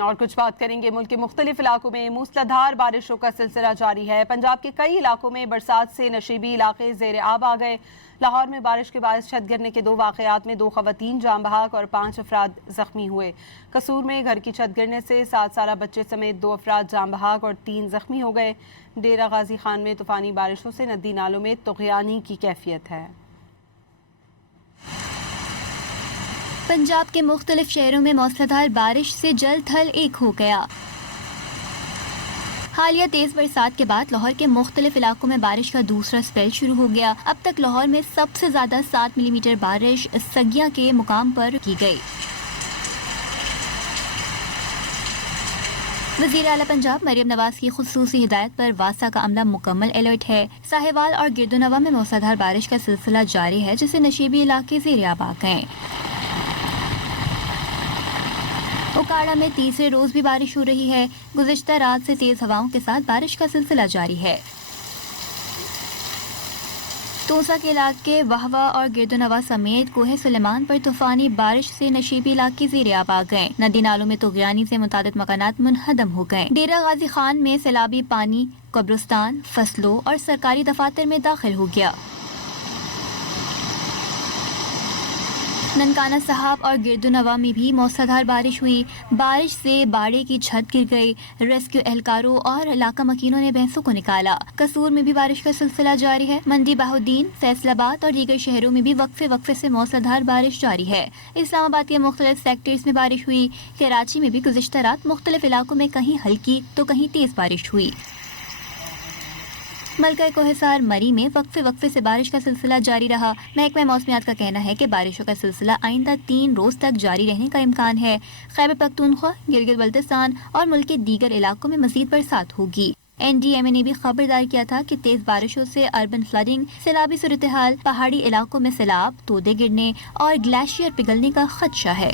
اور کچھ بات کریں گے، ملک کے مختلف علاقوں میں موسلادھار بارشوں کا سلسلہ جاری ہے۔ پنجاب کے کئی علاقوں میں برسات سے نشیبی علاقے زیر آب آ گئے۔ لاہور میں بارش کے باعث چھت گرنے کے 2 واقعات میں 2 خواتین جاں بحق اور 5 افراد زخمی ہوئے۔ قصور میں گھر کی چھت گرنے سے 7 سالہ بچے سمیت 2 افراد جاں بحق اور 3 زخمی ہو گئے۔ ڈیرہ غازی خان میں طوفانی بارشوں سے ندی نالوں میں طغیانی کی کیفیت ہے۔ پنجاب کے مختلف شہروں میں موسلادھار بارش سے جل تھل ایک ہو گیا۔ حالیہ تیز برسات کے بعد لاہور کے مختلف علاقوں میں بارش کا دوسرا سپیل شروع ہو گیا۔ اب تک لاہور میں سب سے زیادہ 7 ملی میٹر بارش سگیاں کے مقام پر کی گئی۔ وزیر اعلیٰ پنجاب مریم نواز کی خصوصی ہدایت پر واسا کا عملہ مکمل الرٹ ہے۔ ساہیوال اور گردونواں میں موسلادھار بارش کا سلسلہ جاری ہے، جس سے نشیبی علاقے زیر آب آ گئے۔ اوکاڑا میں تیسرے روز بھی بارش ہو رہی ہے۔ گزشتہ رات سے تیز ہواؤں کے ساتھ بارش کا سلسلہ جاری ہے۔ توسا کے علاقے وہوا اور گردونواں سمیت کوہ سلیمان پر طوفانی بارش سے نشیبی علاقے زیر آب آ گئے۔ ندی نالوں میں طغیانی سے متعدد مکانات منہدم ہو گئے۔ ڈیرہ غازی خان میں سیلابی پانی قبرستان، فصلوں اور سرکاری دفاتر میں داخل ہو گیا۔ ننکانہ صاحب اور گردونواں میں بھی موسلادھار بارش ہوئی۔ بارش سے باڑے کی چھت گر گئی۔ ریسکیو اہلکاروں اور علاقہ مکینوں نے بھینسوں کو نکالا۔ قصور میں بھی بارش کا سلسلہ جاری ہے۔ منڈی بہاؤالدین، فیصل آباد اور دیگر شہروں میں بھی وقفے وقفے سے موسلادھار بارش جاری ہے۔ اسلام آباد کے مختلف سیکٹرز میں بارش ہوئی۔ کراچی میں بھی گزشتہ رات مختلف علاقوں میں کہیں ہلکی تو کہیں تیز بارش ہوئی۔ ملکہ کوہسار مری میں وقفے وقفے سے بارش کا سلسلہ جاری رہا۔ محکمہ موسمیات کا کہنا ہے کہ بارشوں کا سلسلہ آئندہ 3 روز تک جاری رہنے کا امکان ہے۔ خیبر پختونخوا، گلگت بلتستان اور ملک کے دیگر علاقوں میں مزید برسات ہوگی۔ NDMA نے بھی خبردار کیا تھا کہ تیز بارشوں سے اربن فلڈنگ، سیلابی صورتحال، پہاڑی علاقوں میں سیلاب، تودے گرنے اور گلیشیئر پگھلنے کا خدشہ ہے۔